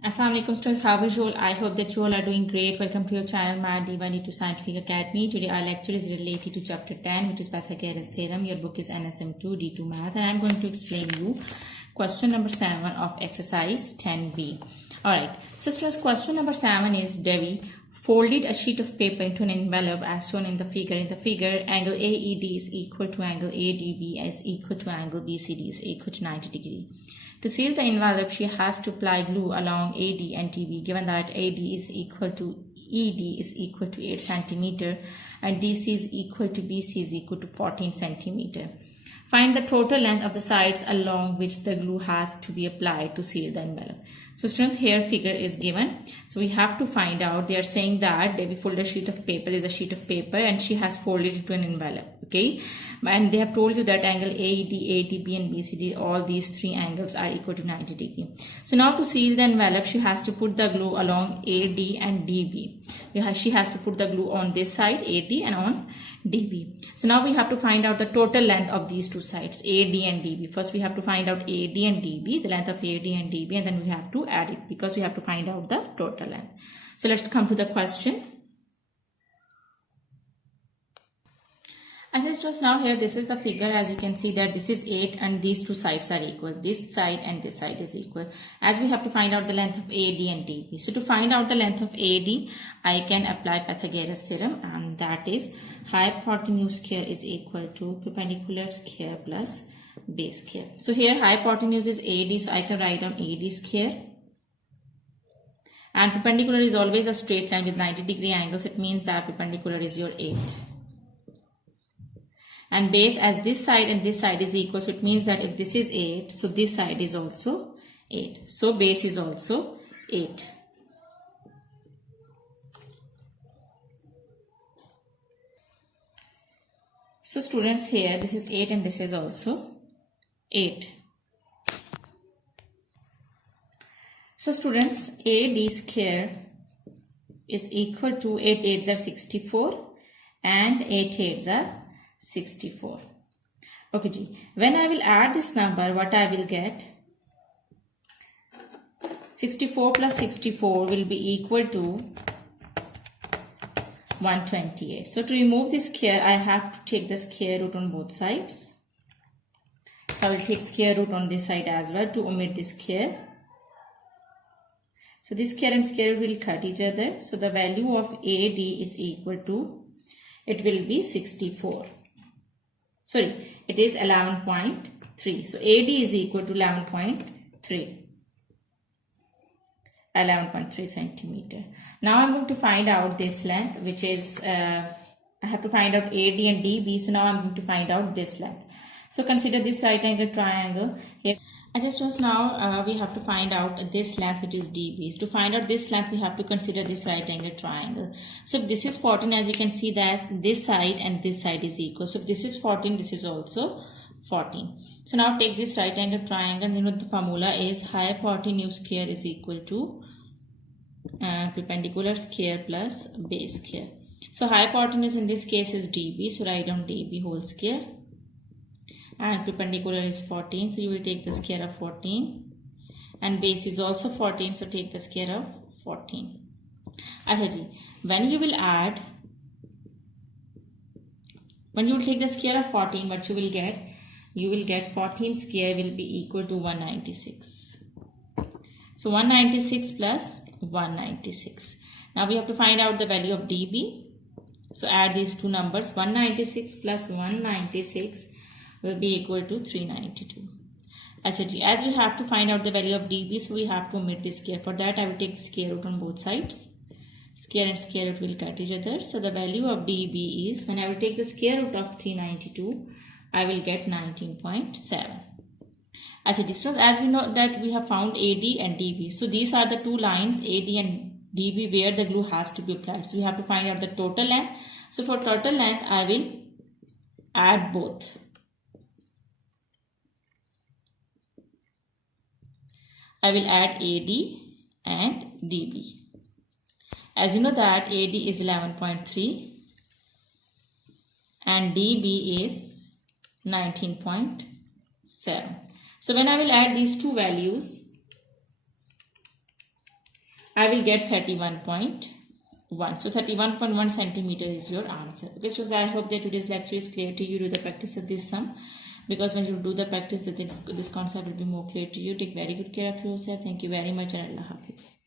Assalamualaikum students, how are you all? I hope that you all are doing great. Welcome to your channel, Math D1 Scientific Academy. Today our lecture is related to chapter 10, which is Pythagoras Theorem. Your book is NSM2 D2 Math, and I'm going to explain you question number 7 of exercise 10b. Alright, so students, question number 7 is Devi folded a sheet of paper into an envelope as shown in the figure. In the figure, angle AED is equal to angle ADB is equal to angle BCD is equal to 90 degree. To seal the envelope, she has to apply glue along AD and DB. Given that AD is equal to ED is equal to 8 cm and DC is equal to BC is equal to 14 cm. Find the total length of the sides along which the glue has to be applied to seal the envelope. So students, here figure is given. So we have to find out. They are saying that Debbie folded a sheet of paper. There is a sheet of paper and she has folded it to an envelope. Okay. And they have told you that angle AED, ADB and BCD, all these three angles are equal to 90 degree. So now to seal the envelope, she has to put the glue along AD and DB. She has to put the glue on this side, AD, and on DB. So now we have to find out the total length of these two sides, AD and DB. First we have to find out AD and DB, the length of AD and DB, and then we have to add it because we have to find out the total length. So let's come to the question. As it was now here, this is the figure. As you can see that this is 8 and these two sides are equal. This side and this side is equal. As we have to find out the length of AD and DB. So to find out the length of AD, I can apply Pythagoras theorem, and that is hypotenuse square is equal to perpendicular square plus base square. So here hypotenuse is AD, so I can write down AD square. And perpendicular is always a straight line with 90 degree angles. It means that perpendicular is your 8. And base, as this side and this side is equal, so it means that if this is 8, so this side is also 8. So base is also 8. So students, here this is 8 and this is also 8. So students, AD square is equal to 8 8s are 64 and 8 8s are 64. Okay ji. When I will add this number, what I will get? 64 plus 64 will be equal to 128. So to remove this square, I have to take the square root on both sides. So I will take square root on this side as well to omit this square. So this square and square root will cut each other. So the value of AD is equal to, it will be 64. Sorry, it is 11.3. So AD is equal to 11.3. 11.3 centimeter. Now I'm going to find out this length, which is, I have to find out AD and DB. So now I'm going to find out this length. So consider this right angle triangle. Here, I just was now we have to find out this length, which is DB. So to find out this length, we have to consider this right angle triangle. So this is 14, as you can see that this side and this side is equal. So if this is 14, this is also 14. So now take this right angle triangle, you know the formula is hypotenuse square is equal to perpendicular square plus base square. So hypotenuse in this case is DB. So write down DB whole square. And perpendicular is 14, so you will take the square of 14, and base is also 14, so take the square of 14. When you will add, when you will take the square of 14, what you will get 14 square will be equal to 196. So 196 plus 196. Now we have to find out the value of DB. So add these two numbers, 196 plus 196 will be equal to 392. As we have to find out the value of DB, so we have to omit this square. For that, I will take the square root on both sides. Square and square root will cut each other. So the value of DB is, when I will take the square root of 392, I will get 19.7. As we know that we have found AD and DB. So these are the two lines, AD and DB, where the glue has to be applied. So we have to find out the total length. So for total length, I will add both. I will add AD and DB. As you know that AD is 11.3 and DB is 19.7. So when I will add these two values, I will get 31.1. So 31.1 centimeter is your answer. Okay, so I hope that today's lecture is clear to you. Do the practice of this sum, because when you do the practice, this concept will be more clear to you. Take very good care of yourself. Thank you very much, and Allah Hafiz.